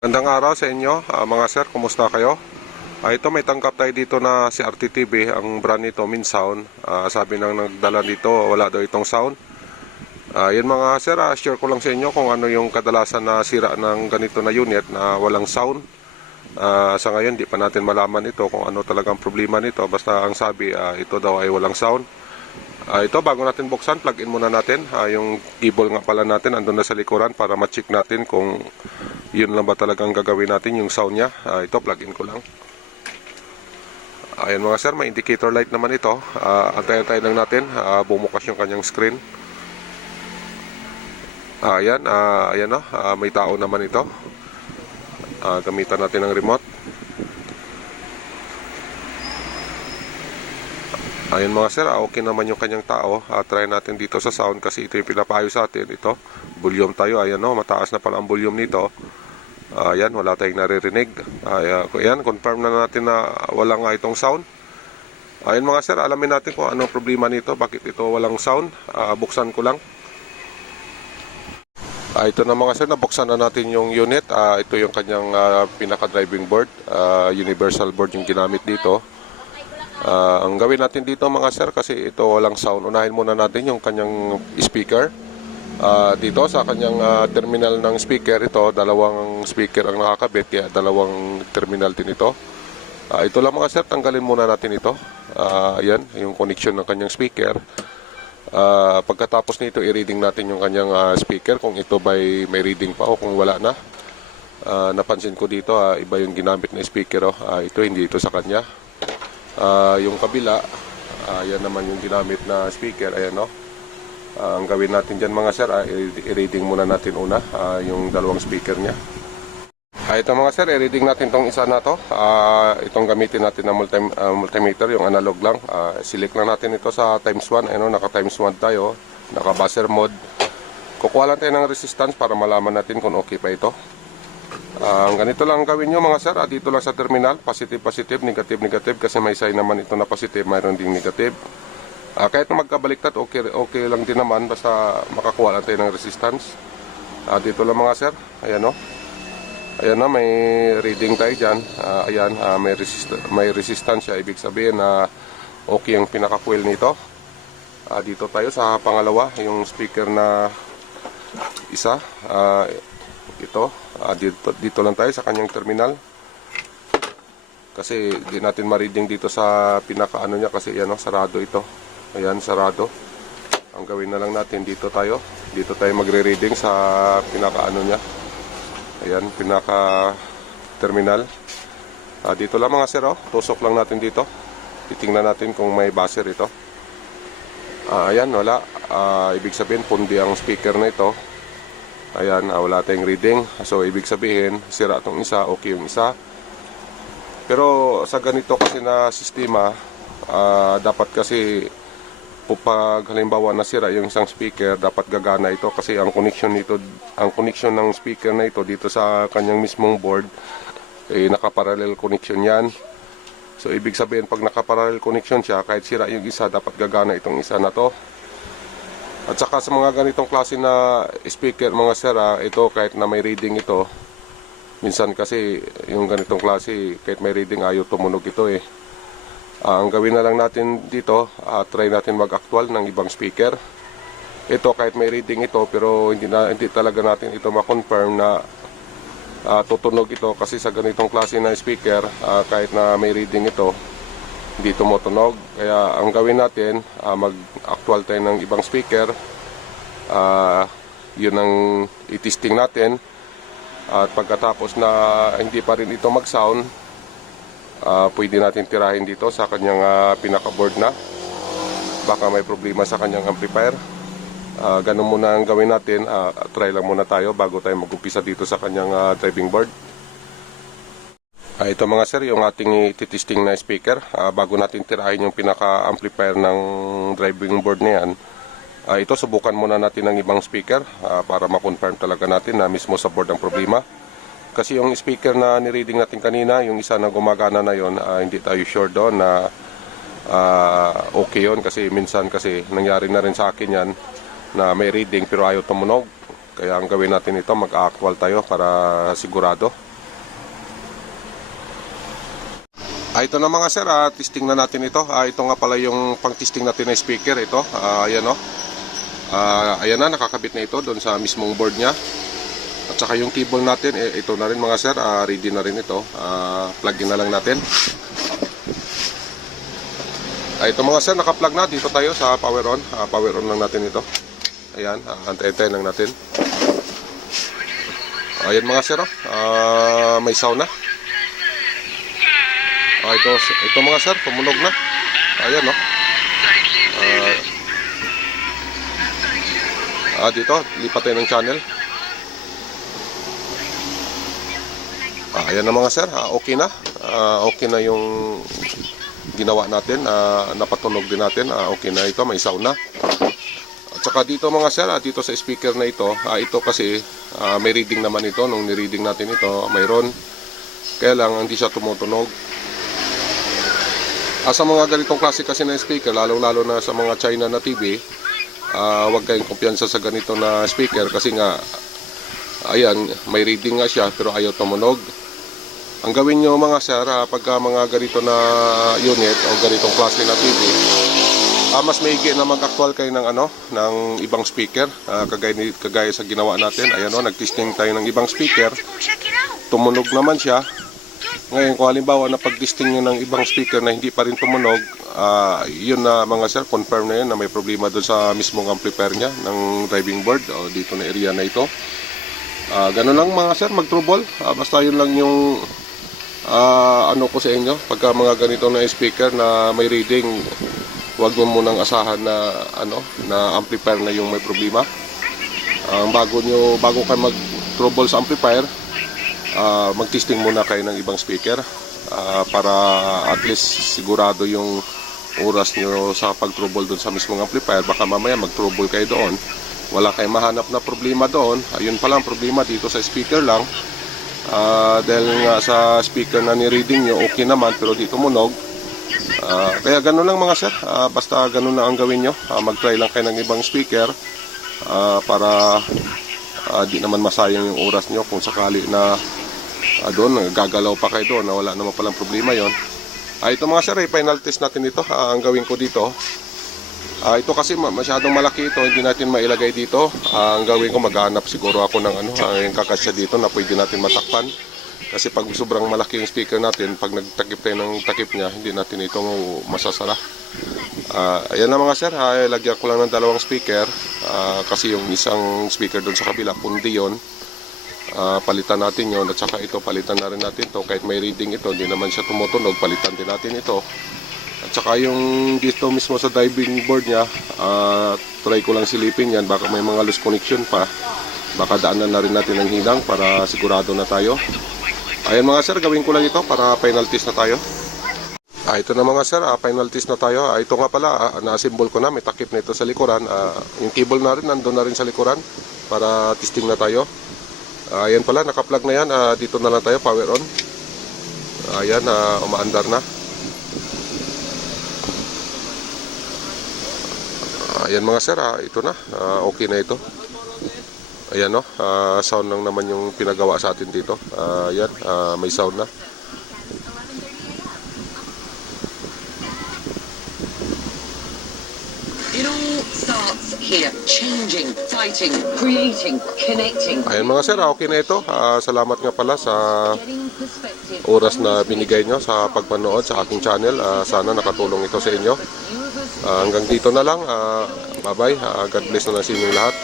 Magandang araw sa inyo, mga sir, kumusta kayo? Ito may tangkap tayo dito na si RTTV, ang brand nito Minsound. Sabi nang nagdala dito, wala daw itong sound. Yun mga sir, share ko lang sa inyo kung ano yung kadalasan na sira ng ganito na unit na walang sound. Sa ngayon, di pa natin malaman ito kung ano talagang problema nito. Basta ang sabi, ito daw ay walang sound. Ito, bago natin buksan, plug in muna natin. Yung cable nga pala natin, andun na sa likuran para ma-check natin kung yun lang ba talagang gagawin natin yung sound niya. Ito, plug in ko lang. Ayan mga sir, may indicator light naman ito. Antayin lang natin, bumukas yung kanyang screen. Ayan, ayan o, may tao naman ito. Gamitan natin ng remote. Ayan mga sir, okay naman yung kanyang tao. Try natin dito sa sound kasi ito yung pinapayo sa atin. Ito, volume tayo. Ayan o, mataas na pala ang volume nito. Ayan, wala tayong naririnig. Ayan, confirm na natin na wala nga itong sound. Ayan mga sir, alamin natin kung ano problema nito. Bakit ito walang sound. Buksan ko lang. Ito na mga sir, nabuksan na natin yung unit. Ito yung kanyang pinaka-driving board. Universal board yung ginamit dito. Ang gawin natin dito mga sir, kasi ito walang sound, unahin muna natin yung kanyang speaker. Dito sa kanyang terminal ng speaker, ito dalawang speaker ang nakakabit, kaya dalawang terminal din ito. Ito lang mga sir, tanggalin muna natin ito. Ayan, yung connection ng kanyang speaker. Pagkatapos nito, i-reading natin yung kanyang speaker kung ito ba'y may reading pa o kung wala na. Napansin ko dito, iba yung ginamit na speaker. Ito hindi ito sa kanya. Yung kabila, yan naman yung ginamit na speaker. Ayan o. Ang gawin natin dyan mga sir, i-reading muna natin una yung dalawang speaker nya. Ito mga sir, i-reading natin tong isa na to. Itong gamitin natin na multimeter, yung analog lang. Select lang natin ito sa times 1. Ano, naka times 1 tayo, naka buzzer mode. Kukuha lang tayo ng resistance para malaman natin kung okay pa ito. Ganito lang gawin nyo mga sir, dito lang sa terminal, positive, positive, negative, negative, kasi may sign naman ito na positive, mayroon ding negative. Kahit na magkabaliktad, okay lang din naman, basta makakuha lang tayo ng resistance. Dito lang mga sir, ayan o. Ayan na, may reading tayo dyan. Ayan, may resistance siya, ibig sabihin na okay yung pinaka-coil nito. Dito tayo sa pangalawa, yung speaker na isa. Ito, dito lang tayo sa kanyang terminal. Kasi di natin ma-reading dito sa pinaka-ano niya kasi yan, sarado ito. Ayan, sarado. Ang gawin na lang natin, dito tayo magre-reading sa pinaka-ano niya. Ayan, pinaka-terminal. Dito lang mga sir, tusok lang natin dito. Titingnan natin kung may buzzer ito. Ayan, wala. Ibig sabihin, pundi ang speaker na ito. Ayan, wala tayong reading. So, ibig sabihin, sira itong isa, okay yung isa. Pero, sa ganito kasi na sistema, dapat kasi, pag halimbawa nasira yung isang speaker, dapat gagana ito. Kasi ang connection ng speaker na ito, dito sa kanyang mismong board, nakaparallel connection yan. So, ibig sabihin, pag nakaparallel connection siya, kahit sira yung isa, dapat gagana itong isa na to. At saka sa mga ganitong klase na speaker mga sir, ito kahit na may reading ito, minsan kasi yung ganitong klase kahit may reading ayaw tumunog ito . Ang gawin na lang natin dito, try natin mag-actual ng ibang speaker. Ito kahit may reading ito, pero hindi talaga natin ito ma-confirm na tutunog ito, kasi sa ganitong klase na speaker, kahit na may reading ito, hindi tumutunog. Kaya ang gawin natin, mag-actual tayo ng ibang speaker. Yun ang i-testing natin. At pagkatapos na hindi pa rin ito mag-sound, pwede natin tirahin dito sa kanyang pinaka-board na. Baka may problema sa kanyang amplifier. Ganun muna ang gawin natin. Try lang muna tayo bago tayo mag-umpisa dito sa kanyang driving board. Ito mga sir, yung ating ititesting na speaker. Bago natin tirahin yung pinaka-amplifier ng driving board na yan, ito subukan muna natin ng ibang speaker para ma-confirm talaga natin na mismo sa board ang problema. Kasi yung speaker na ni-reading natin kanina, yung isa na gumagana na yon, hindi tayo sure doon na okay yon. Kasi minsan kasi nangyari na rin sa akin yan na may reading pero ayaw tumunog. Kaya ang gawin natin ito, mag-actual tayo para sigurado. Ito na mga sir, testing na natin ito. Ito nga pala yung pang-testing natin na speaker. Ito, ayan o. Ayan na, nakakabit na ito doon sa mismong board niya. At saka yung cable natin, ito na rin mga sir, ready na rin ito. Plug in na lang natin. Ito mga sir, naka-plug na. Dito tayo sa power on. Power on lang natin ito. Ayan, antay-antay lang natin. Ayan mga sir, may sound na. Ito mga sir, tumunog na. Ayan o. Dito, lipat tayo ng channel. Ayan na mga sir, okay na. Okay na yung ginawa natin. Napatunog din natin. Okay na ito, may sound na. At saka dito mga sir, dito sa speaker na ito, ito kasi may reading naman ito. Nung ni-reading natin ito, mayroon. Kaya lang, hindi siya tumutunog. Sa mga ganitong klase kasi na speaker, lalong-lalo na sa mga China na TV, huwag kayong kumpiyansa sa ganito na speaker kasi nga, ayan, may reading nga siya pero ayaw tumunog. Ang gawin nyo mga sir, pagka mga ganito na unit o ganitong klase na TV, mas maigi na mag-actual kayo ng, ng ibang speaker, kagaya sa ginawa natin. Ayan o, nag-testing tayo ng ibang speaker, tumunog naman siya. Ngayon, kung halimbawa na pag-testing nyo ng ibang speaker na hindi pa rin tumunog, yun na mga sir, confirm na yun na may problema doon sa mismong amplifier niya ng driving board o dito na area na ito. Ganun lang mga sir, mag-trouble. Basta yun lang yung ano ko sa inyo. Pagka mga ganito na speaker na may reading, huwag mo munang asahan na, na amplifier na yung may problema. Bago kayo mag-trouble sa amplifier, mag-testing muna kayo ng ibang speaker para at least sigurado yung oras nyo sa pag-trouble doon sa mismong amplifier. Baka mamaya mag-trouble kayo doon, wala kayong mahanap na problema doon. Ayun pa lang problema dito sa speaker lang, dahil nga sa speaker na ni-reading nyo okay naman pero di tumunog. Kaya ganun lang mga sir, basta ganun lang ang gawin nyo. Mag-try lang kayo ng ibang speaker para di naman masayang yung oras nyo kung sakali na doon gagalaw pa kayo doon na wala naman palang problema yon. Ito mga sir, final test natin ito. Ang gawin ko dito, ito kasi masyadong malaki ito, hindi natin mailagay dito. Ang gawin ko, maghanap siguro ako ng yung kakasya dito na pwede natin matakpan. Kasi pag sobrang malaki yung speaker natin, pag nagtakip tayo ng takip niya, hindi natin ito masasara. Ayan na mga sir, lagyan ko lang ng dalawang speaker. Kasi yung isang speaker doon sa kabila, pundi yun. Palitan natin yon, at saka ito palitan na rin natin to. Kahit may reading ito, hindi naman siya tumutunog, palitan din natin ito. At saka yung dito mismo sa driving board niya, try ko lang silipin yan, baka may mga loose connection pa. Baka daanan na rin natin ng hinang para sigurado na tayo. Ayan mga sir, gawin ko lang ito para final test na tayo. Ito na mga sir, final test na tayo. Ito nga pala, na-assemble ko na, may takip na ito sa likuran. Yung cable na rin, nandun na rin sa likuran para testing na tayo. Ayan pala, naka-plug na yan. Dito na lang tayo, power on. Ayan, umaandar na. Ayan mga sir, ito na. Okay na ito. Ayan no, sound lang naman yung pinagawa sa atin dito. Ayan, may sound na. It all starts here, changing, fighting, creating, connecting. Ayan mga sir, okay na ito. Salamat nga pala sa oras na binigay nyo sa pagpanood sa aking channel. Sana nakatulong ito sa inyo. Hanggang dito na lang. Bye bye. God bless na sa inyong lahat.